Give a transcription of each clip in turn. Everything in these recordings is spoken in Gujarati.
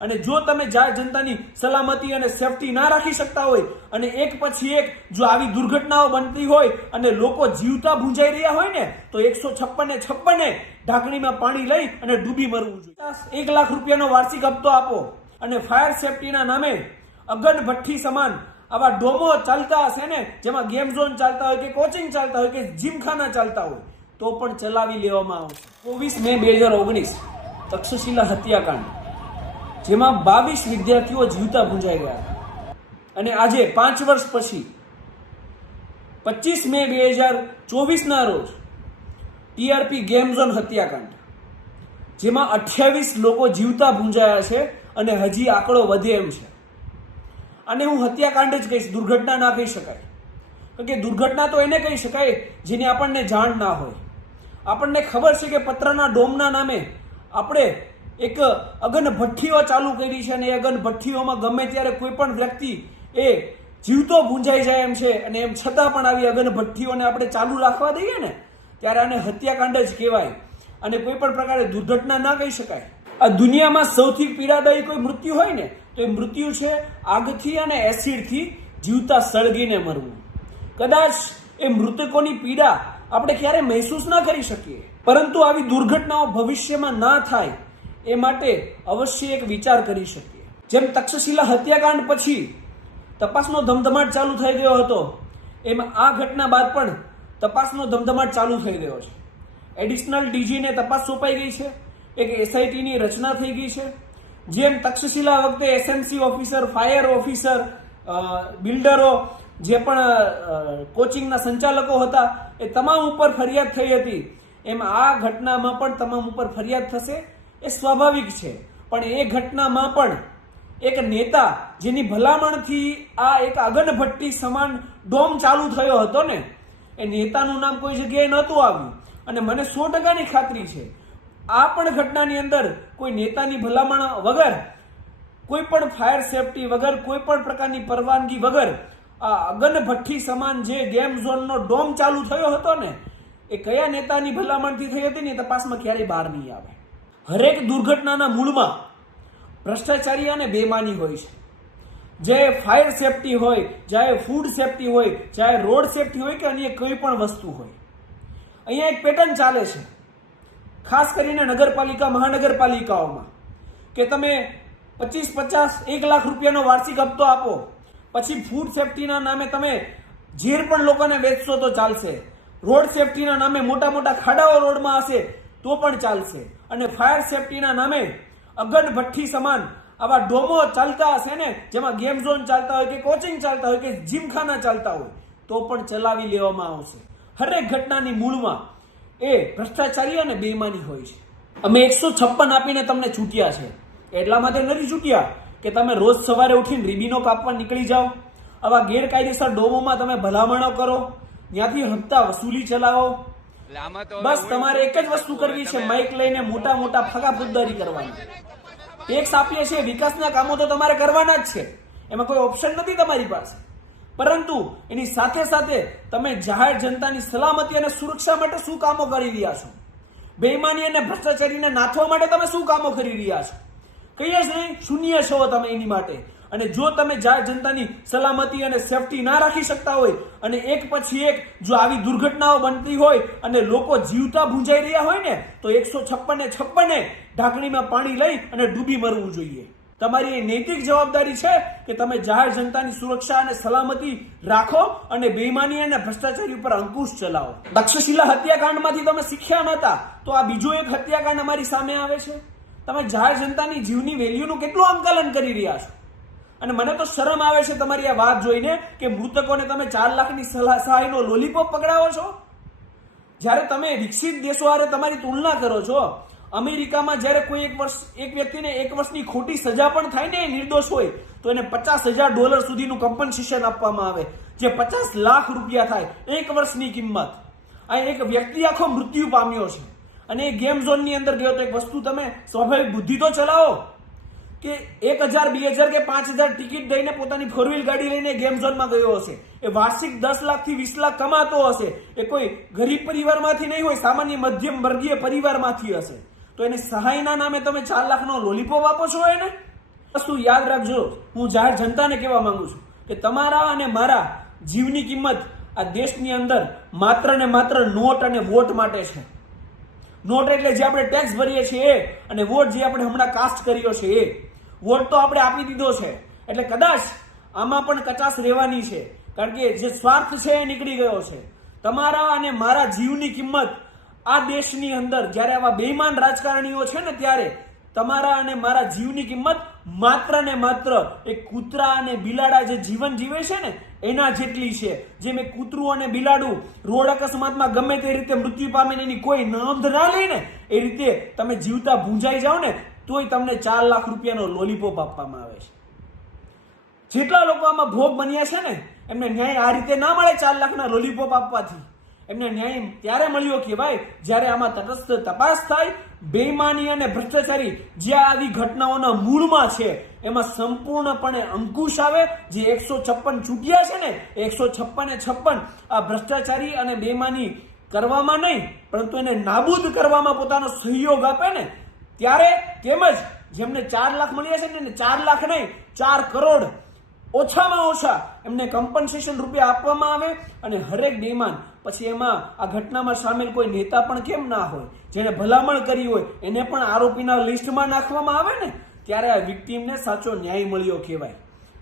અને જો તમે જાહેર જનતાની સલામતી અને સેફટી ના રાખી શકતા હોય અને એક પછી એક જો આવી દુર્ઘટનાઓ બનતી હોય અને લોકો જીવતા ભૂંજાઈ રહ્યા હોય ને તો 156 ઢાંકણીમાં પાણી લઈ અને ડૂબી મરવું જોઈએ। 1 લાખ રૂપિયાનો વાર્ષિક હપ્તો આપો અને ફાયર સેફટીના નામે અગન ભઠ્ઠી સમાન આવા ડોમો ચાલતા હશે ને, જેમાં ગેમ ઝોન ચાલતા હોય કે કોચિંગ ચાલતા હોય કે જીમખાના ચાલતા હોય તો પણ ચલાવી લેવામાં આવશે। 24 મે 2019 તક્ષશિલા હત્યાકાંડ, જેમાં 22 વિદ્યાર્થીઓ જીવતા ભૂંજાઈ ગયા અને આજે 5 વર્ષ પછી 25 મે 2024 ના રોજ ટીઆરપી ગેમ ઝોન હત્યાકાંડ, જેમાં 28 લોકો જીવતા ભૂંજાયા છે અને હજી આંકડો વધે એમ છે। અને હું હત્યાકાંડ જ કહીશ, દુર્ઘટના ના કહી શકાય, કારણ કે દુર્ઘટના તો એને કહી શકાય જેની આપણને જાણ ના હોય। આપણને ખબર છે કે પત્રના ડોમના નામે આપણે એક અગન ભઠ્ઠીઓ ચાલુ કરી છે અને એ અગન ભઠ્ઠીઓમાં ગમે ત્યારે કોઈ પણ વ્યક્તિ એ જીવતો ભૂંજાઈ જાય એમ છે અને એમ છતાં પણ આવી અગન ભઠ્ઠીઓને આપણે ચાલુ રાખવા દઈએ ને ત્યારે આને હત્યાકાંડ જ કહેવાય અને કોઈ પણ પ્રકારે દુર્ઘટના ના કહી શકાય। આ દુનિયામાં સૌથી પીડાદાયી કોઈ મૃત્યુ હોય ને તો એ મૃત્યુ છે આગથી અને એસિડથી જીવતા સળગીને મરવું। કદાચ એ મૃતકોની પીડા આપણે ક્યારે મહેસૂસ ના કરી શકીએ, પરંતુ આવી દુર્ઘટનાઓ ભવિષ્યમાં ના થાય એ માટે અવશ્ય એક વિચાર કરી શકીએ। જેમ તક્ષશિલા હત્યાકાંડ પછી તપાસનો ધમધમાટ ચાલુ થઈ ગયો હતો, એમ આ ઘટના બાદ પણ તપાસનો ધમધમાટ ચાલુ થઈ ગયો છે। એડિશનલ ડીજીને તપાસ સોંપાઈ ગઈ છે, એક એસઆઈટીની રચના થઈ ગઈ છે। જેમ તક્ષશિલા વખતે એસએમસી ઓફિસર, ફાયર ઓફિસર, બિલ્ડરો, જે પણ કોચિંગના સંચાલકો હતા એ તમામ ઉપર ફરિયાદ થઈ હતી, એમ આ ઘટનામાં પણ તમામ ઉપર ફરિયાદ થશે એ સ્વાભાવિક છે। પણ એ ઘટનામાં પણ એક નેતા જેની ભલામણથી આ એક અગન ભઠ્ઠી સમાન ડોમ ચાલુ થયો હતો ને, એ નેતાનું નામ કોઈ જગ્યાએ નહોતું આવ્યું અને મને 100%ની ખાતરી છે આ પણ ઘટનાની અંદર કોઈ નેતાની ભલામણ વગર, કોઈ પણ ફાયર સેફટી વગર, કોઈ પણ પ્રકારની પરવાનગી વગર આ અગન ભઠ્ઠી સમાન જે ગેમ ઝોનનો ડોમ ચાલુ થયો હતો ને, એ કયા નેતાની ભલામણથી થઈ હતી ને એ તપાસમાં ક્યારેય બહાર નહીં આવે। હરેક દુર્ઘટનાના મૂળમાં ભ્રષ્ટાચારી અને બેમાની હોય છે। જે ફાયર સેફટી હોય, ચાહે ફૂડ સેફટી હોય, ચાહે રોડ સેફટી હોય કે અન્ય કોઈ પણ વસ્તુ હોય, અહીંયા એક પેટર્ન ચાલે છે ખાસ કરીને નગરપાલિકા, મહાનગરપાલિકાઓમાં કે તમે 25-50-1 લાખ રૂપિયાનો વાર્ષિક હપ્તો આપો, પછી ફૂડ સેફટીના નામે તમે ઝેર પણ લોકોને વેચશો તો ચાલશે, રોડ સેફટીના નામે મોટા મોટા ખાડાઓ રોડમાં હશે તો પણ ચાલશે, અને ફાયર સેફટીના નામે અગન ભઠ્ઠી સમાન આવા ડોમો ચાલતા હશે ને, જેમાં ગેમ ઝોન ચાલતા હોય કે કોચિંગ ચાલતા હોય કે જીમખાના ચાલતા હોય તો પણ ચલાવી લેવામાં આવશે। હરેક ઘટનાની મૂળમાં એ ભ્રષ્ટાચારી અને બેઈમાની હોય છે। અમે 156 આપીને તમને છૂટ્યા છે, એટલા માટે નથી છૂટ્યા કે તમે રોજ સવારે ઉઠીને રીબીનો કાપવા નીકળી જાઓ, આવા ગેરકાયદેસર ડોમોમાં તમે ભલામણો કરો, ત્યાંથી હપ્તા વસૂલી ચલાવો। બસ તમારે એક જ વસ્તુ કરવી છે, માઇક લઈને મોટા મોટા ફગાફુદ્દારી કરવાની। ટેક્સ આપીએ છીએ, વિકાસના કામો તો તમારે કરવાના જ છે, એમાં કોઈ ઓપ્શન નથી તમારી પાસે, પરંતુ એની સાથે સાથે તમે જાહેર જનતાની સલામતી અને સુરક્ષા માટે શું કામો કરી રહ્યા છો, બેઈમાની અને ભ્રષ્ટાચારીને નાથવા માટે તમે શું કામો કરી રહ્યા છો? કહીએ જ નહીં, શૂન્ય છો તમે એની માટે। અને જો તમે જાહેર જનતાની સલામતી અને સેફટી ના રાખી શકતા હોય અને એક પછી એક જો આવી દુર્ઘટનાઓ બનતી હોય અને લોકો જીવતા ભૂંજાઈ રહ્યા હોય ને તો 156 ઢાંકણીમાં પાણી લઈ અને ડૂબી મરવું જોઈએ। તમારી એ નૈતિક જવાબદારી છે કે તમે જાહેર જનતાની સુરક્ષા અને સલામતી રાખો અને બેઈમાની અને ભ્રષ્ટાચારી ઉપર અંકુશ ચલાવો। તક્ષશિલા હત્યાકાંડમાંથી તમે શીખ્યા નહોતા તો આ બીજો એક હત્યાકાંડ અમારી સામે આવે છે। તમે જાહેર જનતાની જીવની વેલ્યુનું કેટલું આંકલન કરી રહ્યા છો? અને મને તો શરમ આવે છે તમારી આ વાત જોઈને કે મૃતકોને તમે 4 લાખની સહાયનો લોલીપોપ પકડાવો છો, જ્યારે તમે વિકસિત દેશો હારે તમારી તુલના કરો છો। અમેરિકામાં જ્યારે કોઈ એક વ્યક્તિને 1 વર્ષની ખોટી સજા પણ થાય ને, એ નિર્દોષ હોય તો એને $50,000 સુધીનું કમ્પન્સેશન આપવામાં આવે, જે 50 લાખ રૂપિયા થાય 1 વર્ષની કિંમત। આ એક વ્યક્તિ આખો મૃત્યુ પામ્યો છે અને એ ગેમ ઝોનની અંદર ગયો તો એક વસ્તુ તમે સ્વાભાવિક બુદ્ધિ તો ચલાવો કે 1,000, 2,000 કે 5,000 ટિકિટ દઈને પોતાની 4 વ્હીલ ગાડી લઈને ગેમ ઝોનમાં ગયો હશે, એ વાર્ષિક 10 લાખથી 20 લાખ કમાતો હશે, એ કોઈ ગરીબ પરિવારમાંથી નહીં હોય, સામાન્ય મધ્યમ વર્ગીય પરિવારમાંથી હશે, તો એને સહાયના નામે તમે 4 લાખનો લોલીપોપ આપો છો એને? વસ્તુ યાદ રાખજો, હું જાહેર જનતાને કહેવા માંગુ છું કે તમારા અને મારા જીવની કિંમત આ દેશની અંદર માત્ર ને માત્ર નોટ અને વોટ માટે છે. નોટ એટલે જે આપણે ટેક્સ ભરીએ છીએ એ, અને વોટ જે આપણે હમણાં કાસ્ટ કર્યો છે એ. વોટ તો આપણે આપી દીધો છે, એટલે કદાચ આમાં પણ કચાશ રહેવાની છે, કારણ કે જે સ્વાર્થ છે એ નીકળી ગયો છે. તમારા અને મારા જીવની કિંમત આ દેશની અંદર જ્યારે આવા બેઈમાન રાજકારણીઓ છે ને, ત્યારે તમારા અને મારા જીવની કિંમત માત્ર ને માત્ર એક કૂતરા અને બિલાડા જે જીવન જીવે છે ને એના જેટલી છે. જે મેં કૂતરું અને બિલાડું રોડ અકસ્માતમાં ગમે તે રીતે મૃત્યુ પામીને એની કોઈ નોંધ ના લે ને, એ રીતે તમે જીવતા ભૂંજાઈ જાઓ ને તોય તમને 4 લાખ રૂપિયાનો લોલીપોપ આપવામાં આવે છે. જેટલા લોકો આમાં ભોગ બન્યા છે ને એમને ન્યાય આ રીતે ના મળે. 4 લાખના લોલીપોપ આપવાથી એમને ન્યાય ત્યારે મળ્યો કે ભાઈ જ્યારે આમાં તટસ્થ તપાસ થાય, બેઈમાની અને ભ્રષ્ટાચારી જે આવી ઘટનાઓના મૂળમાં છે એમાં સંપૂર્ણપણે અંકુશ આવે. જે 156 ચૂંટ્યા છે ને 156 આ ભ્રષ્ટાચારી અને બેઈમાની કરવામાં નહીં પરંતુ એને નાબૂદ કરવામાં પોતાનો સહયોગ આપે ને, ત્યારે તેમજ જેમને 4 લાખ મળ્યા છે ને 4 લાખ નહીં 4 કરોડ ઓછામાં ઓછા એમને કમ્પન્સેશન રૂપિયા આપવામાં આવે. અને હરેક બેઈમાન પછી એમાં આ ઘટનામાં સામેલ કોઈ નેતા પણ કેમ ના હોય, જેને ભલામણ કરી હોય એને પણ આરોપીના લિસ્ટમાં નાખવામાં આવે ને, ત્યારે આ વિક્ટીમને સાચો ન્યાય મળ્યો કહેવાય.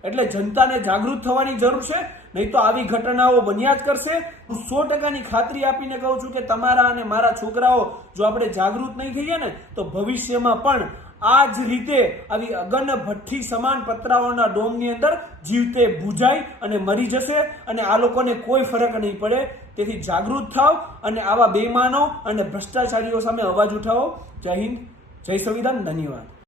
એટલે જનતાને જાગૃત થવાની જરૂર છે, નહીં તો આવી ઘટનાઓ બન્યા જ કરશે. હું 100%ની ખાતરી આપીને કહું છું કે તમારા અને મારા છોકરાઓ જો આપણે જાગૃત નહીં થઈએ ને તો ભવિષ્યમાં પણ આ જ રીતે આવી અગન ભઠ્ઠી સમાન પતરાઓના ડોમની અંદર જીવતે ભૂજાઈ અને મરી જશે, અને આ લોકોને કોઈ ફરક નહીં પડે. તેથી જાગૃત થાવ અને આવા બેઈમાનો અને ભ્રષ્ટાચારીઓ સામે અવાજ ઉઠાવો. જય હિન્દ, જય સંવિધાન, ધન્યવાદ.